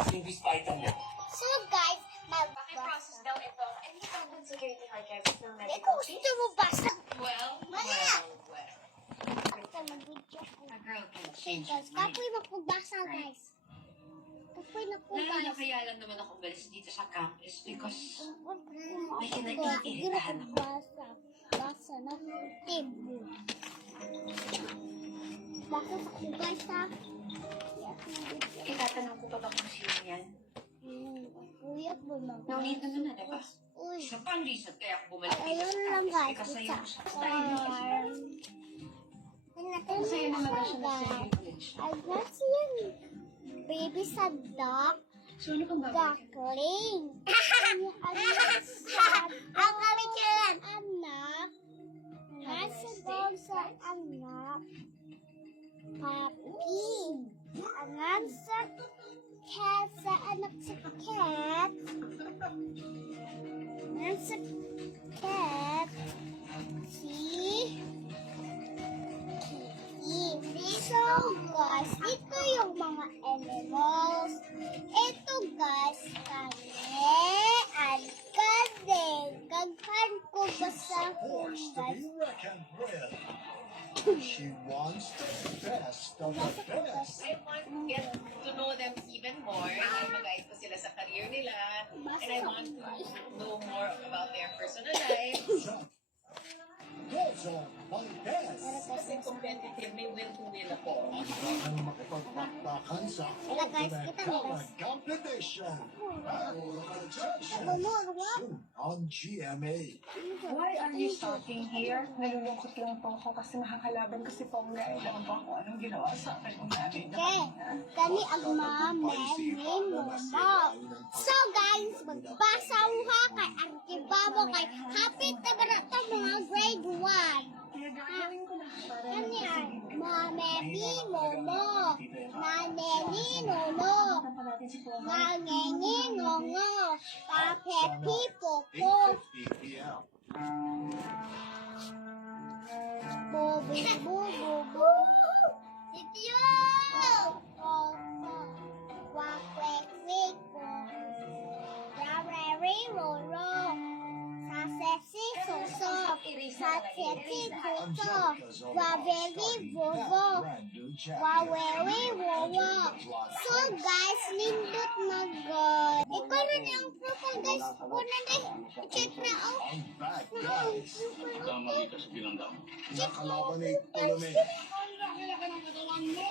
Tapos yung bispaitan mo. So guys, Process daw ito. Independent security hard drive with no Hindi medical ko fees. gusto mo basa. Well. Basta mag-video ko. A girl can Okay change guys, his mind. kapoy magbasa guys. Kapoy na po Lalo na guys. kaya lang naman ako umalis dito sa campus because May kinaiiritahan ako. Basa na tibo. Basa sa ko guys ha. Itatanong ko pa ba kung sino yan? Kuya po na. Naunita na na, diba? Uy. Isa pang reason kaya ako bumalik dito Ayun sa lang campus. guys. Kasi Isa. ayaw ko sa style. Masaya naman daw siya na sa college. Ay, nasa yan. Baby sa duck. So ano pang babalik? Duckling. Ang kami yan. Anak. Nasa daw sa anak. Papi. Anak sa cat. Sa anak sa cat. Nasa cat. Si So guys, ito yung mga animals. Ito guys, kami at kadeng. Kaghan ko ba sa Forced to guys? be reckoned with. She wants the best of the best. I want to get to know them even more. And mag-guide ko sila sa career nila. And I want to know more about their personal life. Those are my best. Kasi competitive, may will to win ako. Ang makipagpakpakan sa guys, ultimate kita mo, talent guys. competition. Ako mo, what? Soon on GMA. Why are you stopping here? Nalulungkot lang po ako kasi makakalaban ko si Paula. Alam ba kung anong ginawa sa akin ng nanay na Okay, kami ang mami mo. So guys, magbasa mo ha kay Arkibabo kay Happy Tabarata mga grade 1. Gagawin ko lahat para Kani ay mame mo mo. Nane ni nono. natin si Paula. Nangengi ngongo. Papepi popo. 8:50 p.m. Bobi bubu bu. Sityo! Wakwek wik po. Rareri roro. Sasesi soso. Sasesi soso. Waberi bobo. Waweri wowo. So guys, lindot mag-god. Ikaw rin ang profile guys. Kuna din. I-check na oh. Ang bad guys. Check Nakalaban ay Tolome. mo.